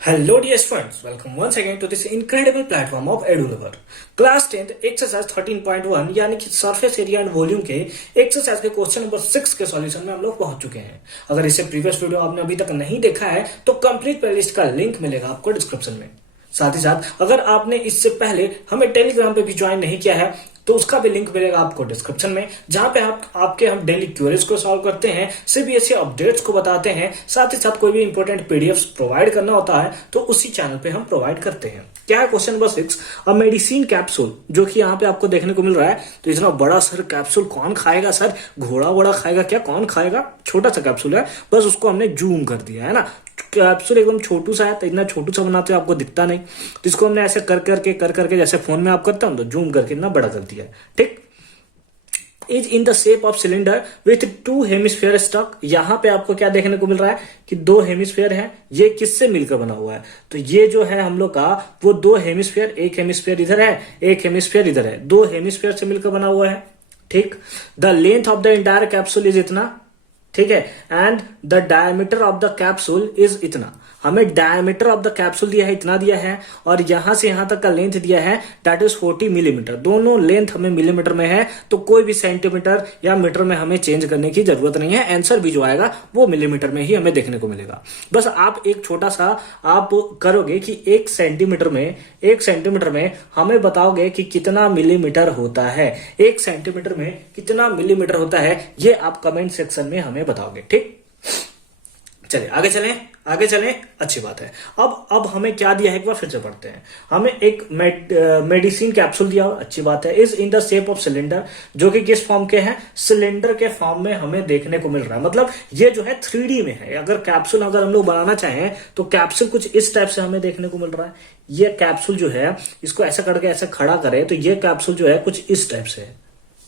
Hello dear students, welcome once again to this incredible platform of EduLover. Class 10th exercise 13.1 यानी कि surface area and volume के exercise के question number 6 के solution में हम लोग पहुंच चुके हैं। अगर इससे प्रीवियस वीडियो आपने अभी तक नहीं देखा है तो कंप्लीट प्लेलिस्ट का लिंक मिलेगा आपको डिस्क्रिप्शन में। साथ ही साथ अगर आपने इससे पहले हमें टेलीग्राम पे भी ज्वाइन नहीं किया है तो उसका भी लिंक मिलेगा आपको डिस्क्रिप्शन में, जहां पे आपके हम डेली क्वेरीज को सॉल्व करते हैं, सीबीएसई अपडेट्स को बताते हैं, साथ ही साथ कोई भी इंपॉर्टेंट पीडीएफ्स प्रोवाइड करना होता है तो उसी चैनल पे हम प्रोवाइड करते हैं। क्या है question number 6, a medicine capsule, जो कि यहाँ पे आपको देखने को मिल रहा है। तो इतना बड़ा सर कैप्सूल कौन खाएगा सर? घोड़ा वोड़ा खाएगा क्या? कौन खाएगा? छोटा सा कैप्सूल है, बस उसको हमने जूम कर दिया है ना। कैप्सूल एकदम छोटू सा है, तो इतना छोटू सा बनाते हो आपको दिखता नहीं, तो इसको हमने ऐसे कर करके जैसे फोन में आप करते हो तो जूम करके इतना बड़ा कर दिया है। ठीक, is in the shape of cylinder with two hemisphere stuck. यहां पे आपको क्या देखने को मिल रहा है कि दो हेमिस्फीयर है। ये किससे मिलकर बना हुआ है? तो ये जो है हम लोग का वो दो हेमिस्फीयर, एक हेमिस्फीयर इधर है, एक हेमिस्फीयर इधर है, दो हेमिस्फीयर से मिलकर बना हुआ है। ठीक, the length of the entire capsule is इतना, ठीक है, and the diameter of the capsule is इतना। हमें डायमीटर ऑफ द कैप्सूल दिया है, इतना दिया है, और यहां से यहां तक का लेंथ दिया है, दैट इज 40 मिलीमीटर। दोनों लेंथ हमें मिलीमीटर में है, तो कोई भी सेंटीमीटर या मीटर में हमें चेंज करने की जरूरत नहीं है। आंसर भी जो आएगा वो मिलीमीटर में ही हमें देखने को मिलेगा। बस आप एक छोटा सा आप करोगे कि एक सेंटीमीटर में हमें बताओगे कि कितना मिलीमीटर होता है। एक सेंटीमीटर में कितना मिलीमीटर होता है ये आप कमेंट सेक्शन में हमें बताओगे। ठीक, चलिए आगे चलें, अच्छी बात है। अब हमें क्या दिया है एक बार फिर से पढ़ते हैं। हमें एक मेडिसिन कैप्सूल दिया हुआ, अच्छी बात है। Is in the shape of cylinder, जो कि किस फॉर्म के हैं? सिलेंडर के फॉर्म में हमें देखने को मिल रहा है। मतलब ये जो है 3D में है। अगर कैप्सूल अगर हम लोग बनाना चाहें तो कैप्सूल कुछ इस टाइप से हमें देखने को मिल रहा है। ये कैप्सूल जो है इसको ऐसा करके ऐसे खड़ा करें तो ये कैप्सूल जो है कुछ इस टाइप से है।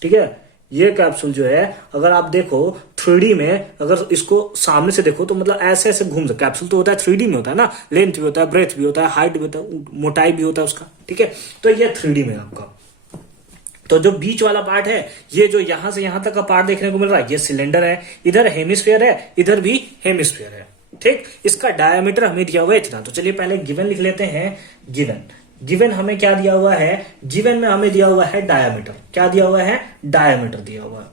ठीक है, ये कैप्सूल जो है अगर आप देखो 3D में, अगर इसको सामने से देखो तो मतलब ऐसे ऐसे घूम सकता। कैप्सूल तो होता है 3D में होता है ना, लेंथ भी होता है, ब्रेथ भी होता है, हाइट भी होता है, मोटाई भी होता है उसका। ठीक है, तो ये 3D में आपका। तो जो बीच वाला पार्ट है, ये जो यहां से यहां तक का पार्ट देखने को मिल रहा है, ये सिलेंडर है, इधर हेमिस्फीयर है, इधर भी हेमिस्फीयर है। ठीक, इसका डायमीटर हमें दिया हुआ है इतना। तो चलिए पहले गिवन लिख लेते हैं। गिवन हमें क्या दिया हुआ है? गिवन में हमें दिया हुआ है डायमीटर। क्या दिया हुआ है? डायमीटर दिया हुआ है।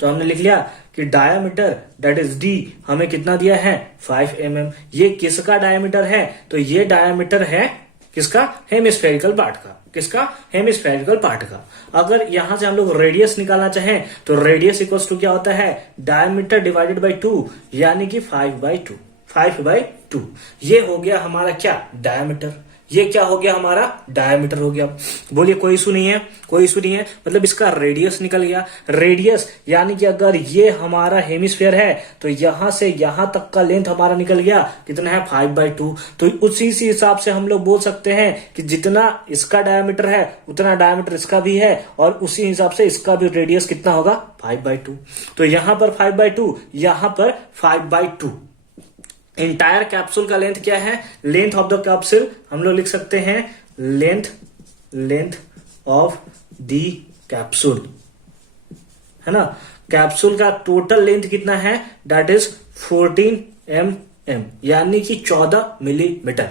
तो हमने लिख लिया कि डायमीटर दैट इज डी हमें कितना दिया है? 5 mm। ये किसका डायमीटर है? तो ये डायमीटर है किसका? हेमिस्फेरिकल पार्ट का। किसका? हेमिस्फेरिकल पार्ट का। अगर यहां से हम लोग रेडियस निकालना चाहें तो रेडियस इक्वल्स टू क्या होता है? डायमीटर डिवाइडेड बाई 2, यानी कि 5/2। 5/2 ये हो गया हमारा क्या? डायमीटर। ये क्या हो गया? हमारा डायमीटर हो गया। बोलिए कोई इशू नहीं है? कोई इशू नहीं है, मतलब इसका रेडियस निकल गया। रेडियस यानी कि अगर ये हमारा हेमिस्फीयर है तो यहां से यहां तक का लेंथ हमारा निकल गया, कितना है? 5/2। तो उसी हिसाब से हम लोग बोल सकते हैं कि जितना इसका डायमीटर है उतना डायमीटर इसका भी है, और उसी हिसाब से इसका भी रेडियस कितना होगा? 5/2। तो यहां पर 5/2, यहां पर 5/2। इंटायर कैप्सूल का लेंथ क्या है? लेंथ ऑफ द कैप्सूल हम लोग लिख सकते हैं लेंथ ऑफ द कैप्सूल, है ना। कैप्सूल का टोटल लेंथ कितना है? दैट इज 14 mm, यानी कि 14 मिलीमीटर।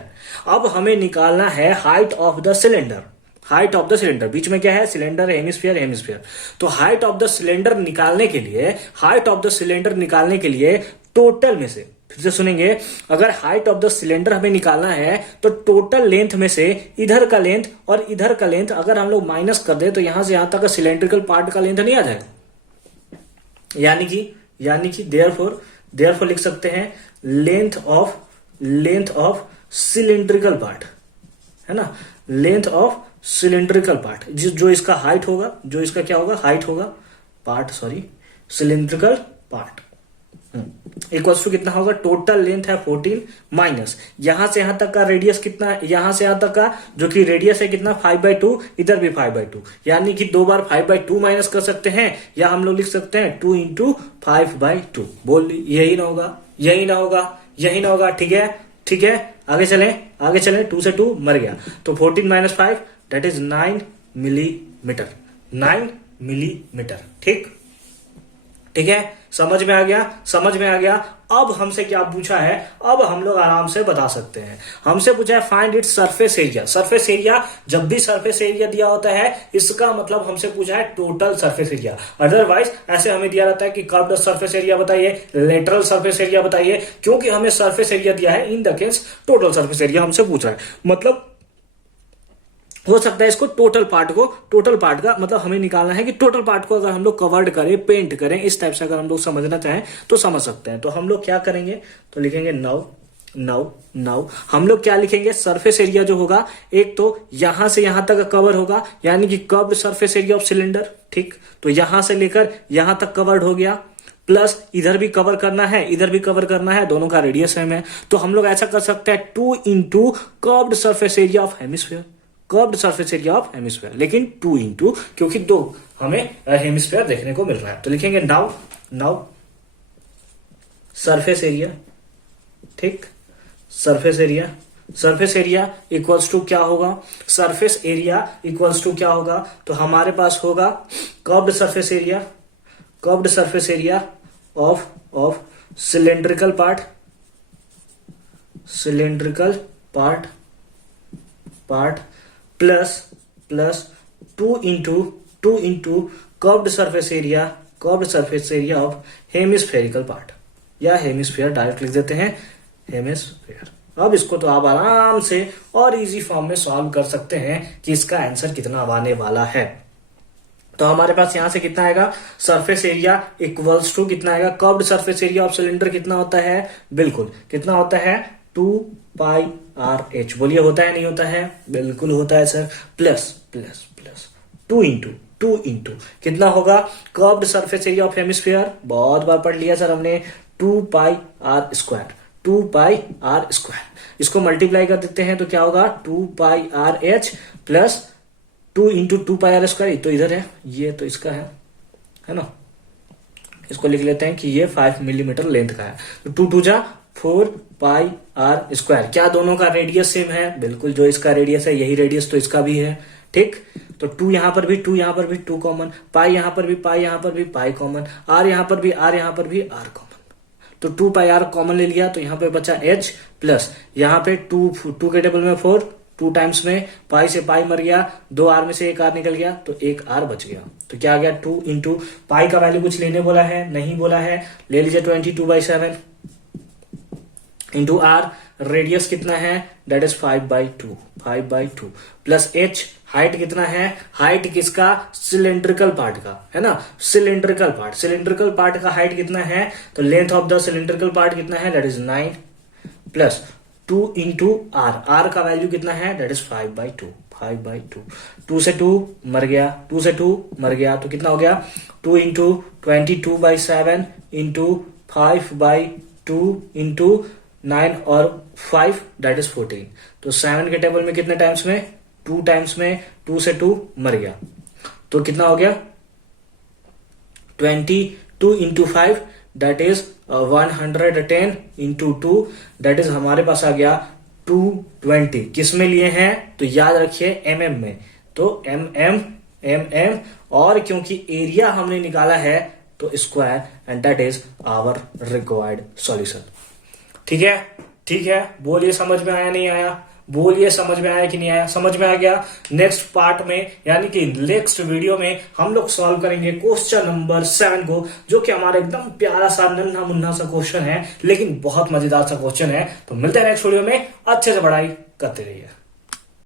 अब हमें निकालना है height of the cylinder. Height of the cylinder, बीच में क्या है? Cylinder, hemisphere. तो हाइट ऑफ द सिलेंडर निकालने के लिए टोटल में से, फिर से सुनेंगे, अगर हाइट ऑफ द सिलेंडर हमें निकालना है तो टोटल लेंथ में से इधर का लेंथ और इधर का लेंथ अगर हम लोग माइनस कर दे तो यहां से यहां तक का सिलेंड्रिकल पार्ट का लेंथ नहीं आ जाएगा। यानी कि देयरफॉर लिख सकते हैं लेंथ ऑफ सिलेंड्रिकल पार्ट, है ना। लेंथ ऑफ सिलेंड्रिकल पार्ट, जो इसका हाइट होगा, जो इसका क्या होगा? हाइट होगा, सिलेंड्रिकल पार्ट इक्वल्स टू कितना होगा? टोटल लेंथ है 14 माइनस यहां से यहां तक का रेडियस कितना है? यहां से यहां तक का जो कि रेडियस है कितना? 5/2, इधर भी 5/2, यानी कि 2 बार 5/2 माइनस कर सकते हैं, या हम लोग लिख सकते हैं 2 × 5/2। बोल यही ना होगा? ठीक है, आगे चलें। 2 से 2 मर गया, तो 14 - 5 दैट इज 9 मिलीमीटर। 9 मिलीमीटर। ठीक, ठीक है, समझ में आ गया, समझ में आ गया। अब हमसे क्या पूछा है, अब हम लोग आराम से बता सकते हैं। हमसे पूछा है find its surface area. Surface area, जब भी सरफेस एरिया दिया होता है इसका मतलब हमसे पूछा है टोटल सरफेस एरिया। अदरवाइज ऐसे हमें दिया रहता है कि कर्व्ड सरफेस एरिया बताइए, लेटरल सरफेस एरिया बताइए, क्योंकि हमें सरफेस एरिया दिया है in the case total surface area हमसे पूछा है। मतलब हो सकता है इसको टोटल पार्ट का मतलब हमें निकालना है कि टोटल पार्ट को अगर हम लोग कवर्ड करें, पेंट करें, इस टाइप से अगर हम लोग समझना चाहें तो समझ सकते हैं। तो हम लोग क्या करेंगे, तो लिखेंगे नाउ हम लोग क्या लिखेंगे, सरफेस एरिया जो होगा एक तो यहां से यहां तक कवर होगा, यानी कि curved surface area of cylinder. ठीक, तो यहां से लेकर यहां तक कवर्ड हो गया, प्लस इधर भी कवर करना है, इधर भी कवर करना है, दोनों का रेडियस सेम है। तो हम लोग ऐसा कर सकते हैं 2 into curved surface area of hemisphere, curved surface area of hemisphere, लेकिन 2 इंटू, क्योंकि 2 हमें हेमिस्फीयर देखने को मिल रहा है। तो लिखेंगे नाउ सरफेस एरिया। ठीक, सरफेस एरिया इक्वल्स टू क्या होगा, सरफेस एरिया इक्वल्स टू क्या होगा, तो हमारे पास होगा curved surface area of cylindrical part plus 2 into curved surface area of hemispherical part, या हेमिस्फीयर डायरेक्ट लिख देते हैं, हेमिस्फीयर। अब इसको तो आप आराम से और इजी फॉर्म में सॉल्व कर सकते हैं कि इसका आंसर कितना आने वाला है। तो हमारे पास यहां से कितना आएगा, सरफेस एरिया इक्वल्स टू कितना आएगा, curved surface area of cylinder कितना होता है, बिल्कुल कितना होता है, 2 पाई आर एच। बोलिए होता है नहीं होता है, बिल्कुल होता है सर। प्लस 2 इंटू कितना होगा, curved surface area of hemisphere, बहुत बार पढ़ लिया सर हमने, 2 पाई आर स्क्वायर। इसको मल्टीप्लाई कर देते हैं तो क्या होगा, 2 pi r h plus 2 into 2 pi r square. तो इधर है, ये तो इसका है ना, इसको लिख लेते हैं कि ये 5 मिलीमीटर लेंथ का है। तो 2 2 जा 4 पाई आर स्क्वायर। क्या दोनों का रेडियस सेम है, बिल्कुल, जो इसका रेडियस है यही रेडियस तो इसका भी है। ठीक, तो 2 यहां पर भी 2 कॉमन, पाई यहां पर भी पाई कॉमन, आर यहां पर भी आर कॉमन। तो 2 पाई आर कॉमन ले लिया, तो यहां पे बचा एच, प्लस यहां पे 2 के टेबल में 4, 2 टाइम्स में पाई से पाई मर गया, 2 आर में से 1 आर निकल गया, तो 1 आर बच गया। तो क्या आ गया, 2 इंटू पाई का वैल्यू कुछ लेने बोला है, नहीं बोला है, ले लीजिए 22/7 इंटू आर, रेडियस कितना है, that is 5/2 plus H, height कितना है, हाइट किसका, सिलेंड्रिकल पार्ट का, है ना, सिलेंड्रिकल पार्ट का हाइट कितना है, तो length of the cylindrical part कितना है, that is 9 plus 2 into r का वैल्यू कितना है, दैट इज 5/2। 2 से 2 मर गया, तो कितना हो गया, 2 इंटू 22/7 इंटू 5/2 इंटू 9 और 5 दैट इज 14। तो 7 के टेबल में कितने टाइम्स में, 2 टाइम्स में, 2 से 2 मर गया, तो कितना हो गया, 22 into 5 that is 110 into 2 that is हमारे पास आ गया 220। किस में लिए हैं, तो याद रखिए एमएम में, तो एम और क्योंकि एरिया हमने निकाला है तो square, and that is our required solution. ठीक है, बोलिए समझ में आया नहीं आया, बोलिए समझ में आया कि नहीं आया, समझ में आ गया। नेक्स्ट पार्ट में यानी कि नेक्स्ट वीडियो में हम लोग सॉल्व करेंगे क्वेश्चन नंबर 7 को, जो कि हमारा एकदम प्यारा सा नन्हा मुन्ना सा क्वेश्चन है, लेकिन बहुत मजेदार सा क्वेश्चन है। तो मिलते हैं नेक्स्ट वीडियो में, अच्छे से पढ़ाई करते रहिए।